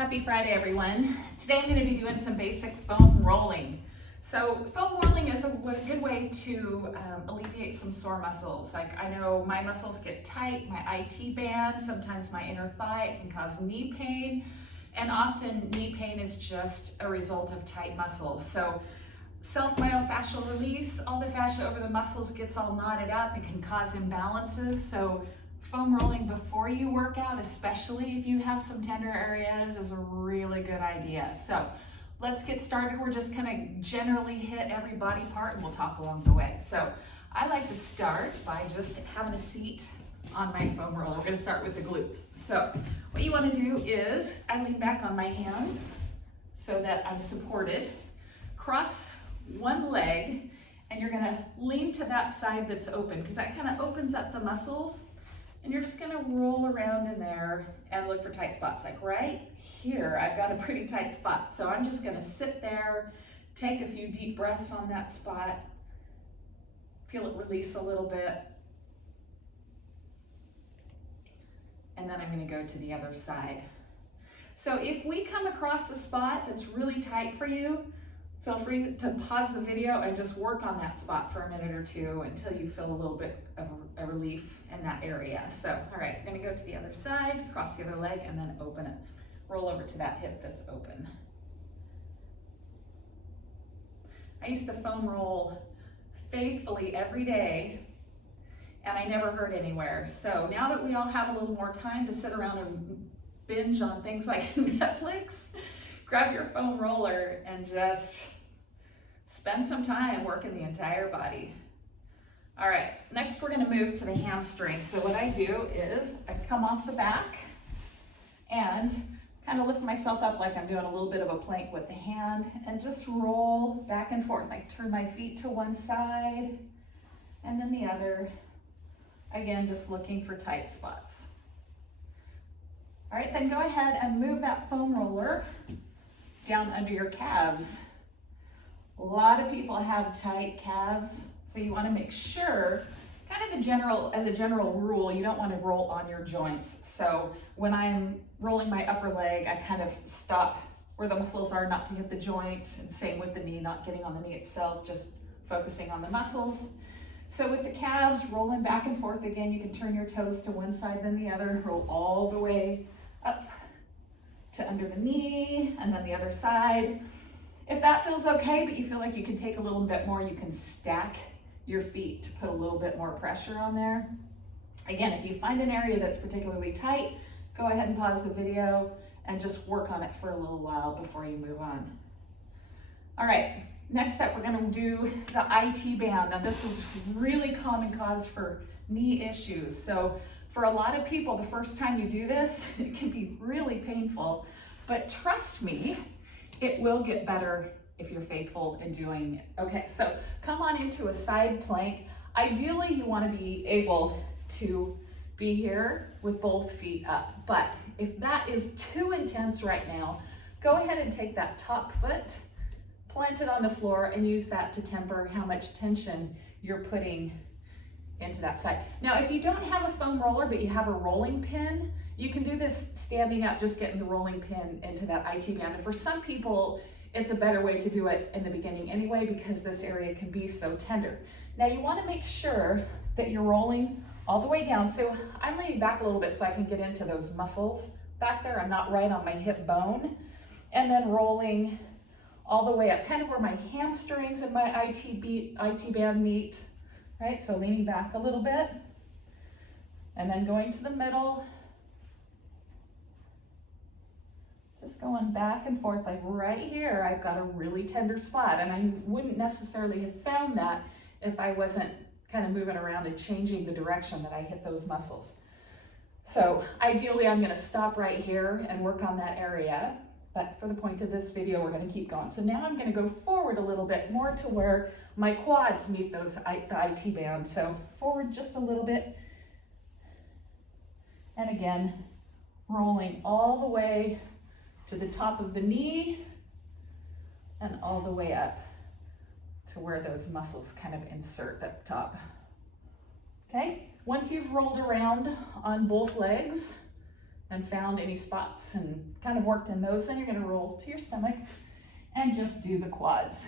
Happy Friday, everyone. Today I'm going to be doing some basic foam rolling. So foam rolling is a good way to alleviate some sore muscles. Like I know my muscles get tight, my IT band, sometimes my inner thigh, it can cause knee pain. And often knee pain is just a result of tight muscles. So self-myofascial release, all the fascia over the muscles gets all knotted up. It can cause imbalances. So foam rolling before you work out, especially if you have some tender areas, is a really good idea. So let's get started. We're just gonna generally hit every body part and we'll talk along the way. So I like to start by just having a seat on my foam roller. We're gonna start with the glutes. So what you wanna do is, I lean back on my hands so that I'm supported. Cross one leg and you're gonna lean to that side that's open because that kind of opens up the muscles. And you're just gonna roll around in there and look for tight spots. Like right here, I've got a pretty tight spot. So I'm just gonna sit there, take a few deep breaths on that spot, feel it release a little bit. And then I'm gonna go to the other side. So if we come across a spot that's really tight for you, feel free to pause the video and just work on that spot for a minute or two until you feel a little bit of a relief in that area. So, all right, I'm gonna go to the other side, cross the other leg, and then open it. Roll over to that hip that's open. I used to foam roll faithfully every day, and I never hurt anywhere. So now that we all have a little more time to sit around and binge on things like Netflix, grab your foam roller and just spend some time working the entire body. All right, next we're gonna move to the hamstring. So what I do is I come off the back and kind of lift myself up like I'm doing a little bit of a plank with the hand and just roll back and forth. I turn my feet to one side and then the other. Again, just looking for tight spots. All right, then go ahead and move that foam roller down under your calves. A lot of people have tight calves, so you want to make sure, kind of as a general rule, you don't want to roll on your joints. So when I'm rolling my upper leg, I kind of stop where the muscles are, not to hit the joint, and same with the knee, not getting on the knee itself, just focusing on the muscles. So with the calves, rolling back and forth again, you can turn your toes to one side then the other, roll all the way up to under the knee, and then the other side. If that feels okay, but you feel like you can take a little bit more, you can stack your feet to put a little bit more pressure on there. Again, if you find an area that's particularly tight, go ahead and pause the video and just work on it for a little while before you move on. All right, next up, we're gonna do the IT band. Now this is really common cause for knee issues. So for a lot of people, the first time you do this, it can be really painful, but trust me, it will get better if you're faithful in doing it. Okay, so come on into a side plank. Ideally, you want to be able to be here with both feet up, but if that is too intense right now, go ahead and take that top foot, plant it on the floor, and use that to temper how much tension you're putting into that side. Now, if you don't have a foam roller, but you have a rolling pin, you can do this standing up, just getting the rolling pin into that IT band. And for some people, it's a better way to do it in the beginning anyway, because this area can be so tender. Now, you wanna make sure that you're rolling all the way down. So I'm leaning back a little bit so I can get into those muscles back there. I'm not right on my hip bone. And then rolling all the way up, kind of where my hamstrings and my IT band meet. Right, so leaning back a little bit, and then going to the middle, just going back and forth, like right here, I've got a really tender spot, and I wouldn't necessarily have found that if I wasn't kind of moving around and changing the direction that I hit those muscles. So ideally, I'm gonna stop right here and work on that area. But for the point of this video, we're gonna keep going. So now I'm gonna go forward a little bit more to where my quads meet the IT band. So forward just a little bit. And again, rolling all the way to the top of the knee and all the way up to where those muscles kind of insert up top. Okay, once you've rolled around on both legs, and found any spots and kind of worked in those. Then you're gonna roll to your stomach and just do the quads.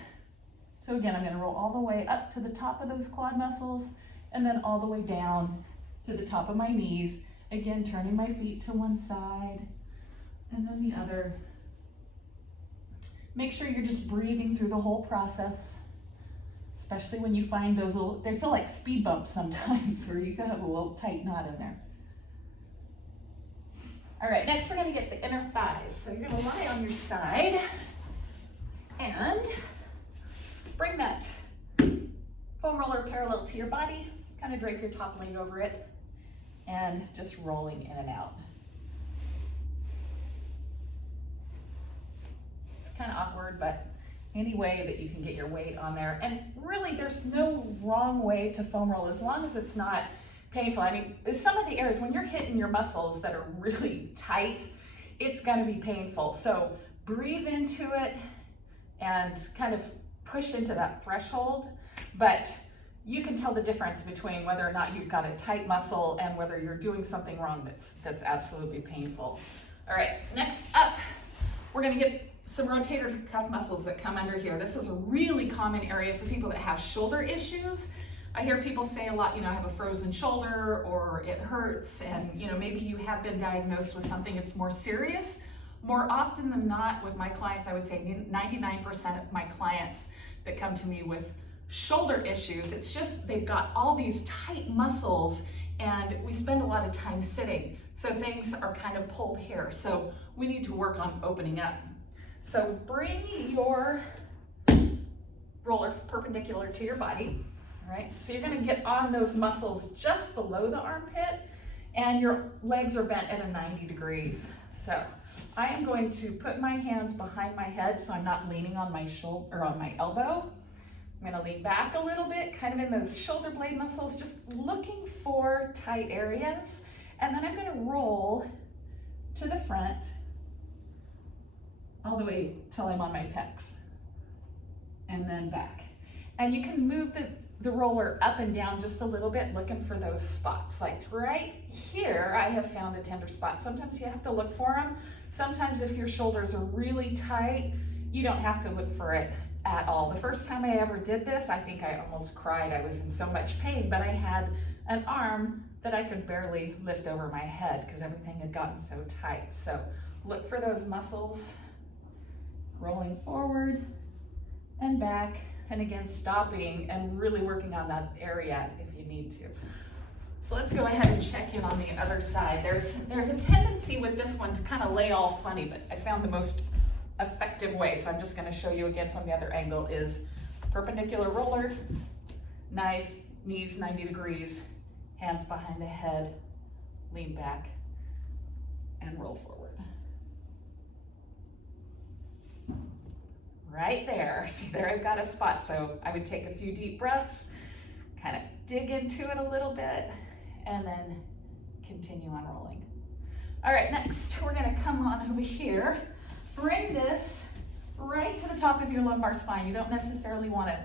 So again, I'm gonna roll all the way up to the top of those quad muscles and then all the way down to the top of my knees. Again, turning my feet to one side and then the other. Make sure you're just breathing through the whole process, especially when you find those little, they feel like speed bumps sometimes, or you can have a little tight knot in there. All right, next we're gonna get the inner thighs. So you're gonna lie on your side and bring that foam roller parallel to your body, kind of drape your top leg over it, and just rolling in and out. It's kind of awkward, but any way that you can get your weight on there. And really, there's no wrong way to foam roll as long as it's not painful. I mean, some of the areas, when you're hitting your muscles that are really tight, it's gonna be painful. So breathe into it and kind of push into that threshold, but you can tell the difference between whether or not you've got a tight muscle and whether you're doing something wrong that's absolutely painful. All right, next up, we're gonna get some rotator cuff muscles that come under here. This is a really common area for people that have shoulder issues. I hear people say a lot, I have a frozen shoulder or it hurts, and maybe you have been diagnosed with something that's more serious. More often than not with my clients, I would say 99% of my clients that come to me with shoulder issues, it's just they've got all these tight muscles and we spend a lot of time sitting. So things are kind of pulled here. So we need to work on opening up. So bring your roller perpendicular to your body, all right? So you're gonna get on those muscles just below the armpit and your legs are bent at a 90 degrees. So I am going to put my hands behind my head so I'm not leaning on my shoulder or on my elbow. I'm gonna lean back a little bit, kind of in those shoulder blade muscles, just looking for tight areas. And then I'm gonna roll to the front all the way till I'm on my pecs. And then back. And you can move the roller up and down just a little bit, looking for those spots. Like right here, I have found a tender spot. Sometimes you have to look for them. Sometimes if your shoulders are really tight, you don't have to look for it at all. The first time I ever did this, I think I almost cried. I was in so much pain, but I had an arm that I could barely lift over my head because everything had gotten so tight. So look for those muscles, rolling forward and back, and again, stopping and really working on that area if you need to. So let's go ahead and check in on the other side. There's a tendency with this one to kind of lay all funny, but I found the most effective way, so I'm just going to show you again from the other angle, is perpendicular roller, nice, knees 90 degrees, hands behind the head, lean back, and roll forward. Right there, see there I've got a spot, so I would take a few deep breaths, kind of dig into it a little bit, and then continue on rolling. All right, next we're gonna come on over here. Bring this right to the top of your lumbar spine. You don't necessarily want to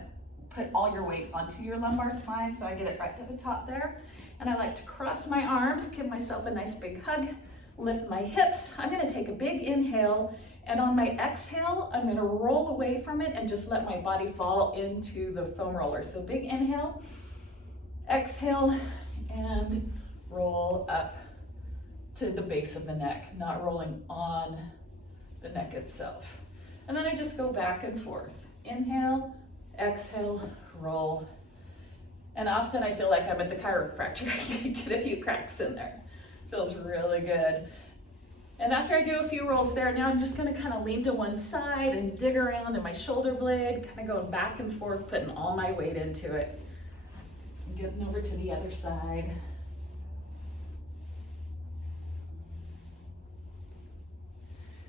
put all your weight onto your lumbar spine, so I get it right to the top there. And I like to cross my arms, give myself a nice big hug, lift my hips. I'm going to take a big inhale, and on my exhale, I'm going to roll away from it and just let my body fall into the foam roller. So big inhale, exhale, and roll up to the base of the neck, not rolling on the neck itself. And then I just go back and forth. Inhale, exhale, roll. And often I feel like I'm at the chiropractor. I can get a few cracks in there. Feels really good. And after I do a few rolls there, now I'm just gonna kind of lean to one side and dig around in my shoulder blade, kind of going back and forth, putting all my weight into it. And getting over to the other side.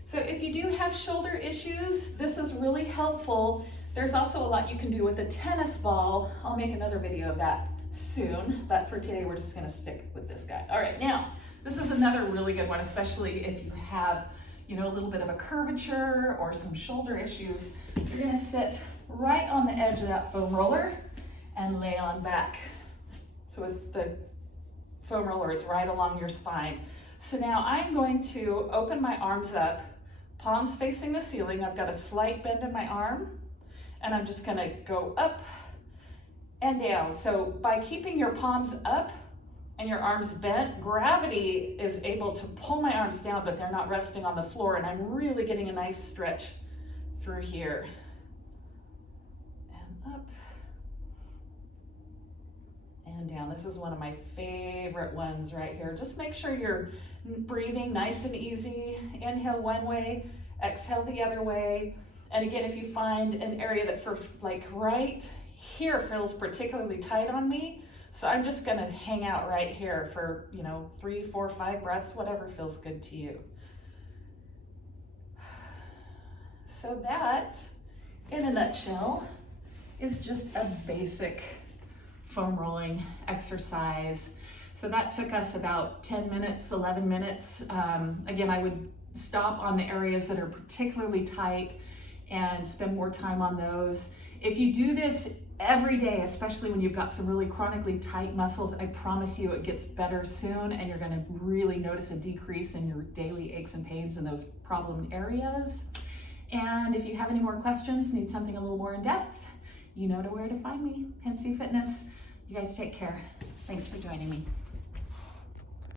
So if you do have shoulder issues, this is really helpful. There's also a lot you can do with a tennis ball. I'll make another video of that soon, but for today we're just gonna stick with this guy. All right, now, this is another really good one, especially if you have, a little bit of a curvature or some shoulder issues. You're gonna sit right on the edge of that foam roller and lay on back. So the foam roller is right along your spine. So now I'm going to open my arms up, palms facing the ceiling. I've got a slight bend in my arm, and I'm just gonna go up and down. So by keeping your palms up and your arms bent, gravity is able to pull my arms down, but they're not resting on the floor, and I'm really getting a nice stretch through here. And up and down. This is one of my favorite ones right here. Just make sure you're breathing nice and easy. Inhale one way, exhale the other way. And again, if you find an area that for like right here feels particularly tight on me, so I'm just gonna hang out right here for, 3, 4, 5 breaths, whatever feels good to you. So that, in a nutshell, is just a basic foam rolling exercise. So that took us about 10 minutes, 11 minutes. Again, I would stop on the areas that are particularly tight and spend more time on those. If you do this every day, especially when you've got some really chronically tight muscles, I promise you it gets better soon, and you're gonna really notice a decrease in your daily aches and pains in those problem areas. And if you have any more questions, need something a little more in depth, you know where to find me, Pensy Fitness. You guys take care. Thanks for joining me.